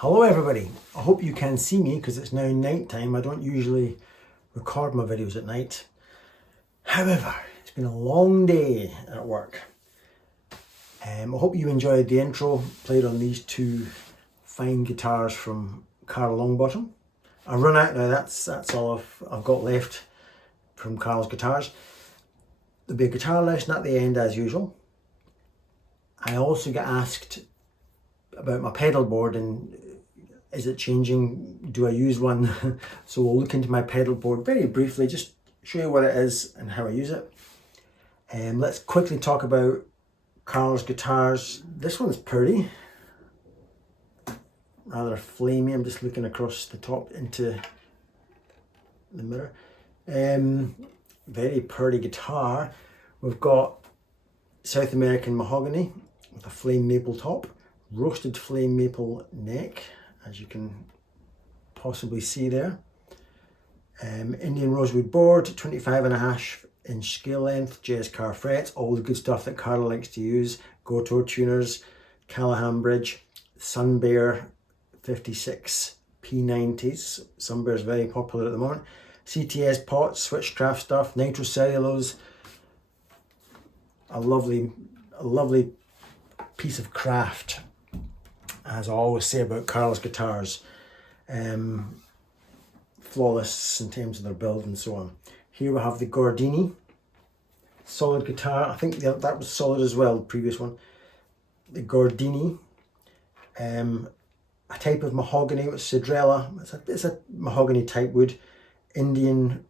Hello everybody, I hope you can see me because it's now night time. I don't usually record my videos at night. However, it's been a long day at work. I hope you enjoyed the intro, played on these two fine guitars from Karl Longbottom. I've run out now, that's all I've got left from Karl's guitars. There'll be a guitar lesson at the end as usual. I also get asked about my pedal board and is it changing? Do I use one? So we'll look into my pedal board very briefly, just show you what it is and how I use it. Let's quickly talk about Karl's guitars. This one's pretty, rather flamey. I'm just looking across the top into the mirror. Very pretty guitar. We've got South American mahogany with a flame maple top, roasted flame maple neck, as you can possibly see there. Indian rosewood board, 25.5" scale length, JS car frets, all the good stuff that Karl likes to use. Gotour tuners, Callahan bridge, Sunbear 56 P90s. Sunbear is very popular at the moment. CTS pots, switchcraft stuff, nitrocellulose. A lovely piece of craft, as I always say about Karl's guitars. Flawless in terms of their build and so on. Here we have the Gordini solid guitar. I think that was solid as well, the previous one. The Gordini, a type of mahogany with cedrela. It's a mahogany type wood. Indian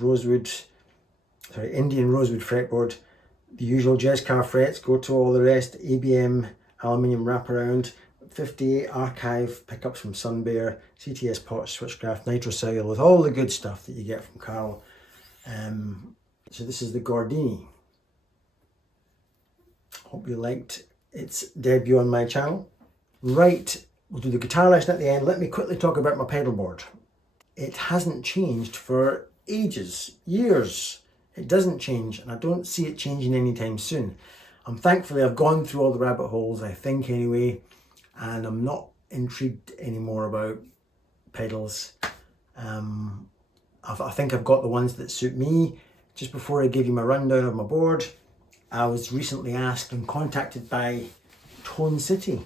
rosewood fretboard. The usual jazz car frets go to all the rest. ABM aluminium wraparound. 58 archive pickups from Sunbear. CTS pot switchcraft, nitrocellulose, with all the good stuff that you get from Karl. So this is the Gordini. Hope you liked its debut on my channel. Right, we'll do the guitar lesson at the end. Let me quickly talk about my pedalboard. It hasn't changed for ages, years. It doesn't change, and I don't see it changing anytime soon. Thankfully I've gone through all the rabbit holes, I think anyway, and I'm not intrigued anymore about pedals. I think I've got the ones that suit me. Just before I give you my rundown of my board, I was recently asked and contacted by Tone City.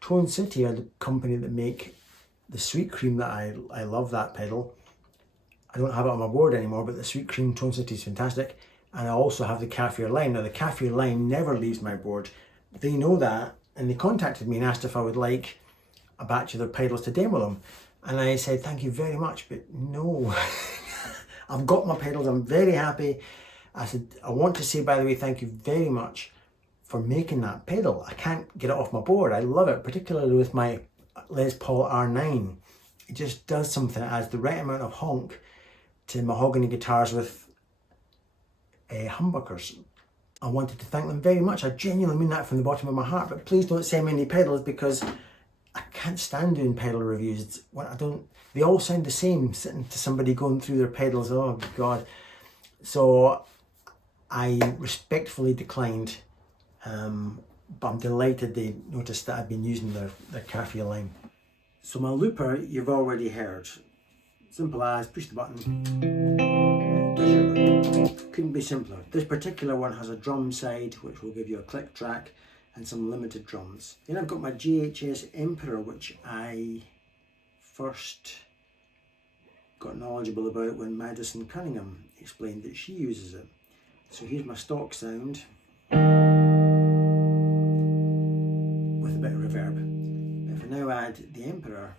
Tone City are the company that make the Sweet Cream that I love that pedal. I don't have it on my board anymore, but the Sweet Cream Tone City is fantastic. And I also have the Kafir line. Now the Kafir line never leaves my board. They know that, and they contacted me and asked if I would like a batch of their pedals to demo them. And I said, thank you very much, but no. I've got my pedals, I'm very happy. I said, I want to say, by the way, thank you very much for making that pedal. I can't get it off my board. I love it, particularly with my Les Paul R9. It just does something. It adds the right amount of honk to mahogany guitars with humbuckers. I wanted to thank them very much. I genuinely mean that from the bottom of my heart, but please don't send me any pedals because I can't stand doing pedal reviews. They all sound the same, sitting to somebody going through their pedals. Oh God. So I respectfully declined, but I'm delighted they noticed that I've been using their Kafir line. So my looper, you've already heard. Simple as, push the button, does your loop. Couldn't be simpler. This particular one has a drum side, which will give you a click track, and some limited drums. Then I've got my JHS Emperor, which I first got knowledgeable about when Madison Cunningham explained that she uses it. So here's my stock sound with a bit of reverb. If I now add the Emperor,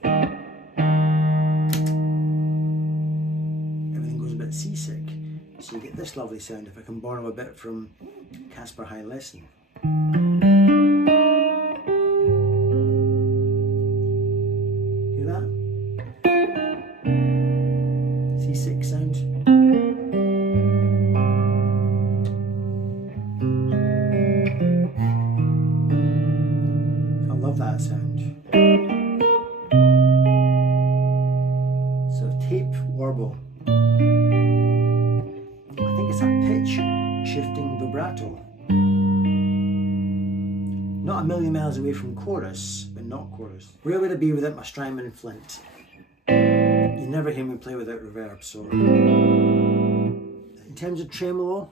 everything goes a bit seasick. So you get this lovely sound, if I can borrow a bit from Casper High Lesson. Hear that? Seasick sound. I love that sound. So tape warble. I think it's a pitch shifting vibrato. Not a million miles away from chorus, but not chorus. Where would I be without my Strymon Flint? You never hear me play without reverb, so. In terms of tremolo,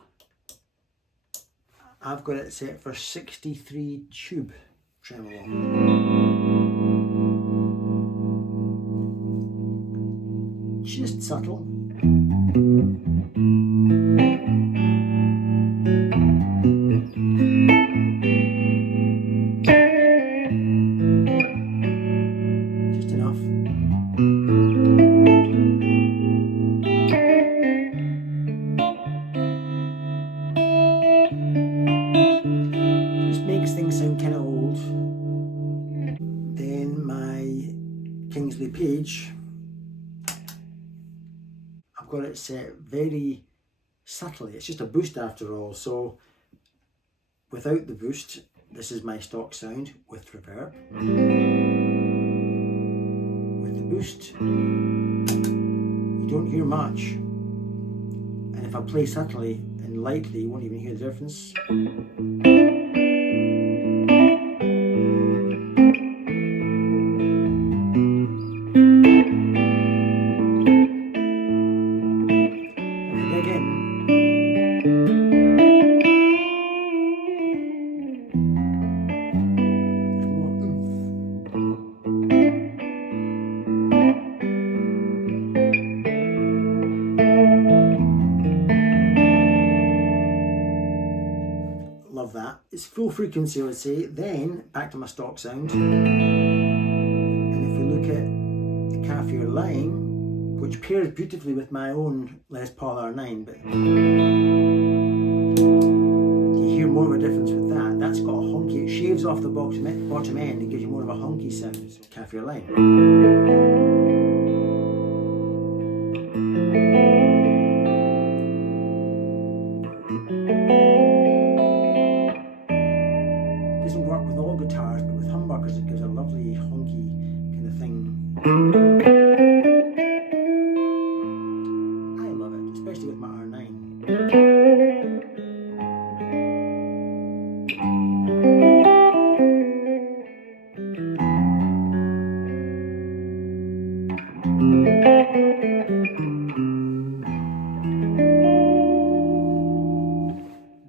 I've got it set for 63 tube tremolo. Just subtle. Kingsley page, I've got it set very subtly. It's just a boost after all, so without the boost, this is my stock sound with reverb. With the boost, you don't hear much, and if I play subtly and lightly, you won't even hear the difference. it's full frequency, I would say. Then back to my stock sound. And if we look at the Kafir line, which pairs beautifully with my own Les Paul R9, but you hear more of a difference with that. That's got a honky, it shaves off the bottom end and gives you more of a honky sound. So Kafir line. Doesn't work with all guitars, but with humbuckers it gives a lovely honky kind of thing. I love it, especially with my R9.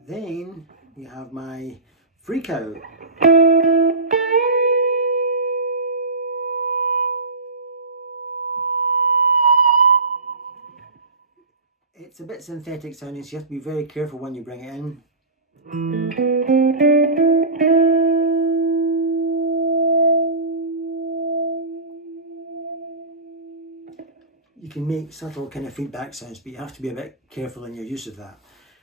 Then we have my Freqout. It's a bit synthetic sounding, so you have to be very careful when you bring it in. You can make subtle kind of feedback sounds, but you have to be a bit careful in your use of that.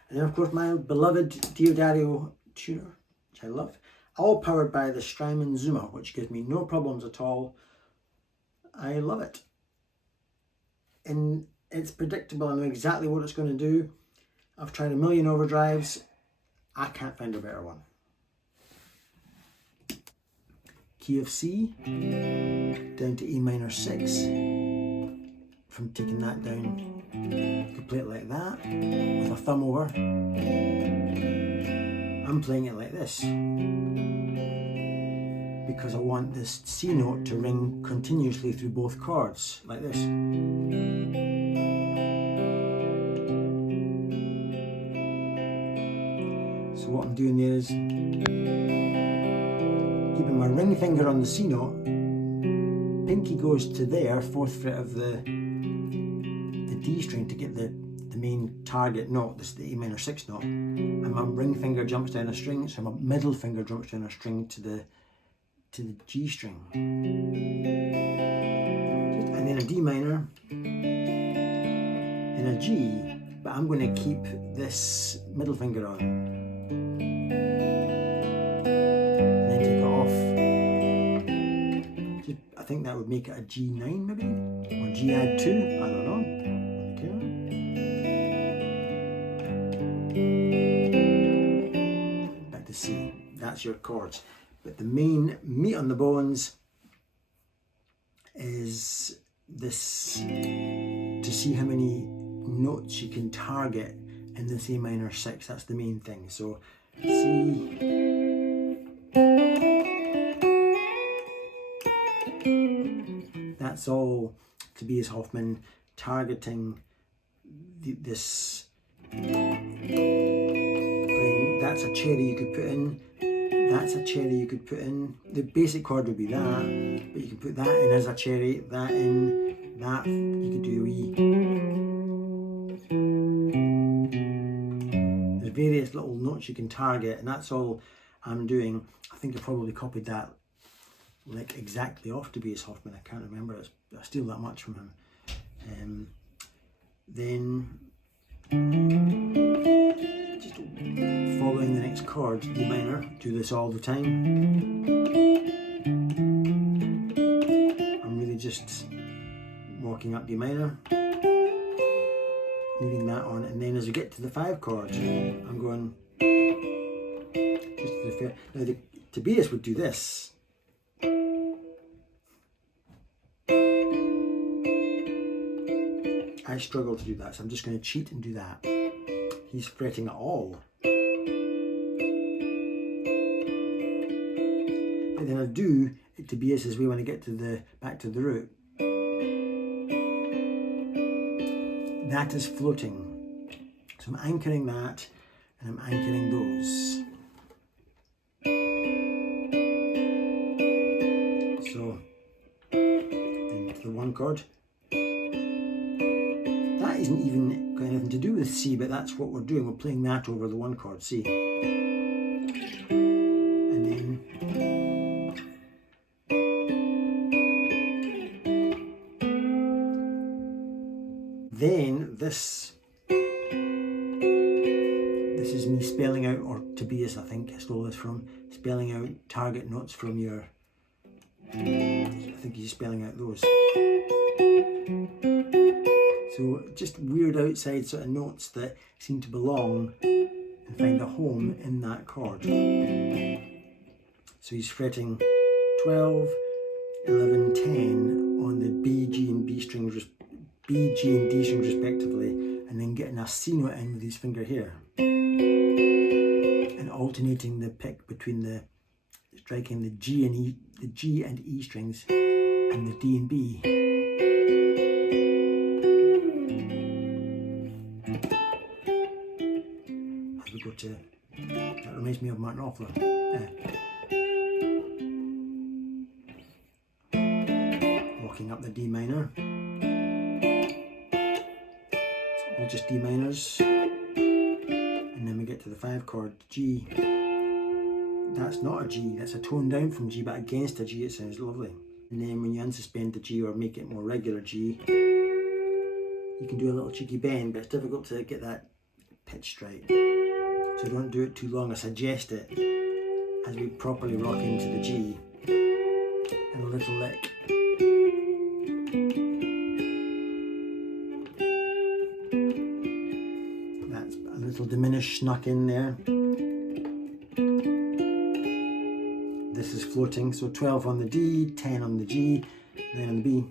And then of course my beloved Diodario tuner, which I love, all powered by the Strymon Zoomer, which gives me no problems at all. I love it. And it's predictable, I know exactly what it's going to do. I've tried a million overdrives, I can't find a better one. Key of C, down to E minor 6. From taking that down, you could play it like that, with a thumb over. I'm playing it like this, because I want this C note to ring continuously through both chords, like this. So what I'm doing there is keeping my ring finger on the C note, pinky goes to there, 4th fret of the D string to get the main target note, this is the E minor 6 note, and my ring finger jumps down a string, so my middle finger jumps down a string to the G string. And then a D minor, and a G, but I'm going to keep this middle finger on. And then take it off. I think that would make it a G9 maybe, or G add 2, I don't know. Back to C, that's your chords. But the main meat on the bones is this, to see how many notes you can target in this A minor 6, that's the main thing. So C, that's all Tobias Hoffmann targeting this playing. That's a cherry you could put in, that's a cherry you could put in. The basic chord would be that, but you can put that in as a cherry, that in, that, you could do a wee. There's various little notes you can target, and that's all I'm doing. I think I probably copied that like exactly off Tobias Hoffmann, I can't remember, I steal that much from him. Then just following the next chord, D minor, do this all the time. I'm really just walking up D minor, leaving that on, and then as we get to the 5 chords, I'm going just to the 5th. Now Tobias would do this. I struggle to do that, so I'm just going to cheat and do that. He's fretting it all. And then I do it Tobias's way when I get to the back to the root. That is floating. So I'm anchoring that, and I'm anchoring those. So into the 1 chord. That isn't even got anything to do with C, but that's what we're doing. We're playing that over the 1 chord, C. again, this is me spelling out, or Tobias I think I stole this from, spelling out target notes from your, I think he's spelling out those. So just weird outside sort of notes that seem to belong and find a home in that chord. So he's fretting 12, 11, 10 on the B, G and B strings, B, G and D strings respectively, and then getting a C note in with his finger here. And alternating the pick between the, striking the G and E, the G and E strings and the D and B. As we go to, that reminds me of Martin Offler. Walking up the D minor. It's all just D minors. And then we get to the 5 chord, G. That's not a G, that's a tone down from G, but against a G it sounds lovely. And then when you unsuspend the G or make it more regular G, you can do a little cheeky bend, but it's difficult to get that pitch straight. So don't do it too long. I suggest it as we properly rock into the G and a little lick. That's a little diminish snuck in there. This is floating, so 12 on the D, 10 on the G, then on the B.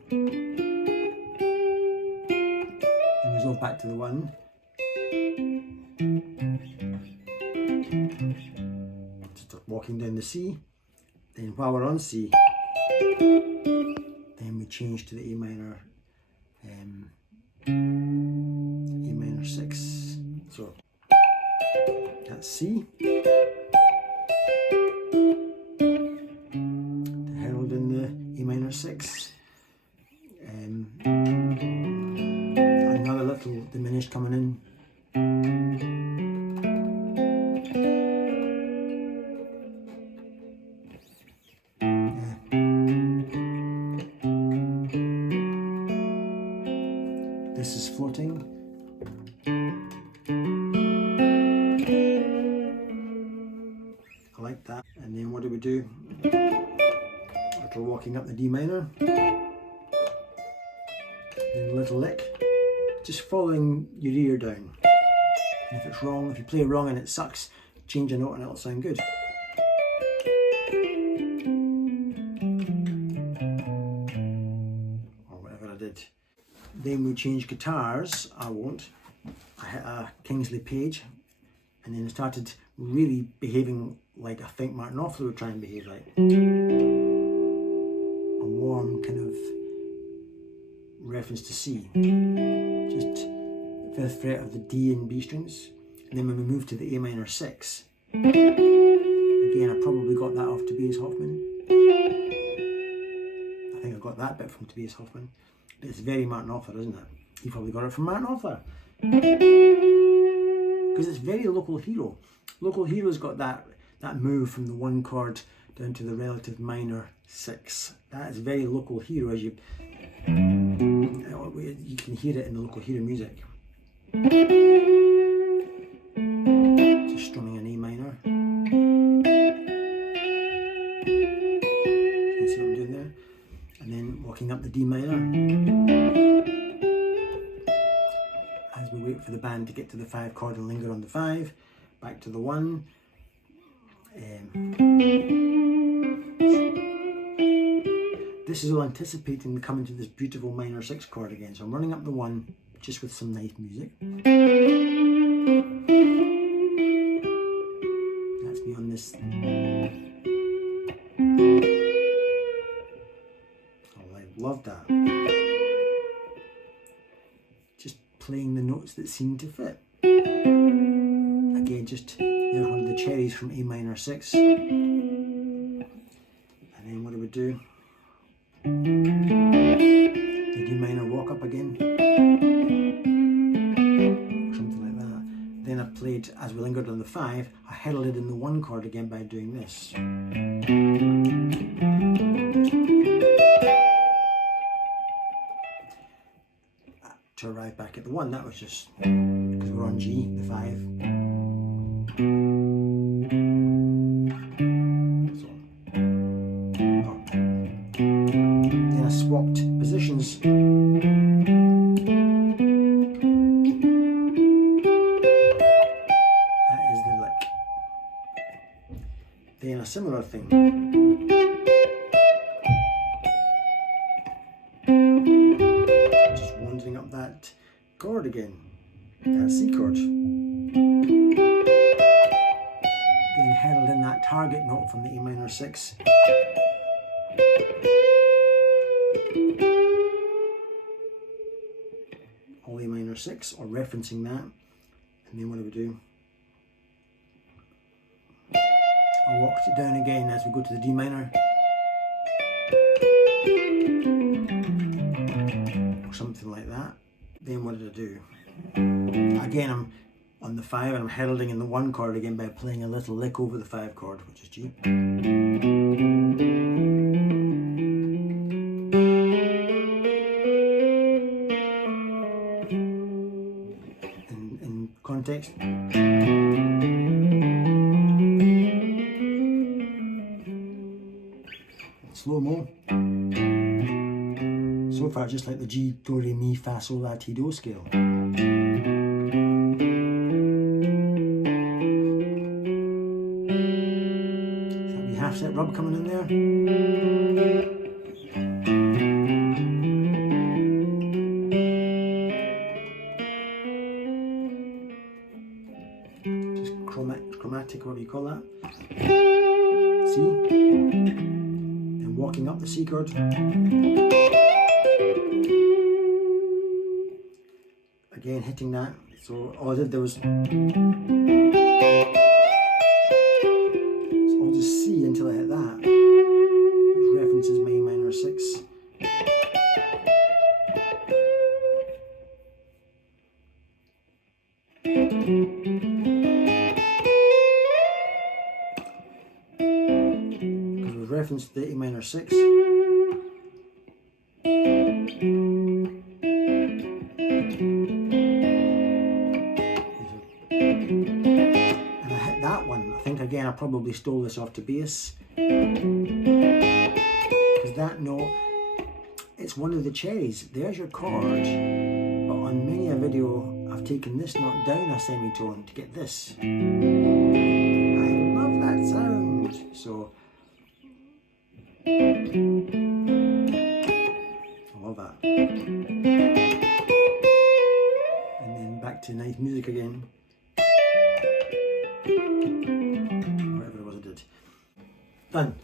And resolve back to the 1. Just walking down the C. Then while we're on C, then we change to the A minor, A minor 6. So that's C. The herald in the A minor 6. Another little diminished coming in. This is floating. I like that. And then what do we do? A little walking up the D minor. Then a little lick. Just following your ear down. And if it's wrong, if you play wrong and it sucks, change a note and it'll sound good. Or whatever I did. Then we change guitars. I won't. I hit a Kingsley page and then started really behaving like I think Martin Offler would try and behave like. A warm kind of reference to C. Just the 5th fret of the D and B strings. And then when we move to the A minor 6, again I probably got that off Tobias Hoffman. I think I got that bit from Tobias Hoffman. But it's very Martin Offler, isn't it? You probably got it from Martin Offler. Because it's very Local Hero. Local Hero's got that move from the 1 chord down to the relative minor 6. That is very Local Hero, as you can hear it in the Local Hero music. Just strumming an A minor. You can see what I'm doing there. And then walking up the D minor. As we wait for the band to get to the 5 chord and linger on the 5. Back to the 1. This is all anticipating the coming to this beautiful minor 6 chord again. So I'm running up the 1 just with some nice music. That's me on this. Oh, I love that. Just playing the notes that seem to fit. Again, just there's one of the cherries from A minor 6. And then what do we do? The D minor walk up again. Something like that. Then I played, as we lingered on the 5, I heralded in the 1 chord again by doing this. to arrive back at the 1. That was just because we're on G, the 5. So, then I swapped positions. That is the lick. Then a similar thing. Just wandering up that chord again, that C chord. Then held in that target note from the A minor 6. All A minor 6, or referencing that. And then what do we do? I walked it down again as we go to the D minor. Or something like that. Then what did I do? Again, I'm on the 5 and I'm heralding in the 1 chord again by playing a little lick over the 5 chord, which is G. In context. Slow-mo. So far just like the G, Do, Re, Mi, Fa, Sol, La, Ti, Do scale. That wee half set rub coming in there. Just chromatic, whatever you call that. C. Then walking up the C chord. Again hitting that, so all I did there was, so I'll just C until I hit that, which references my A minor 6. Because we've referenced the A minor 6. And I hit that one. I think again I probably stole this off to bass. Because that note, it's one of the cherries. There's your chord, but on many a video I've taken this note down a semitone to get this. I love that sound. So I love that. And then back to nice music again. Whatever it was I did. Done.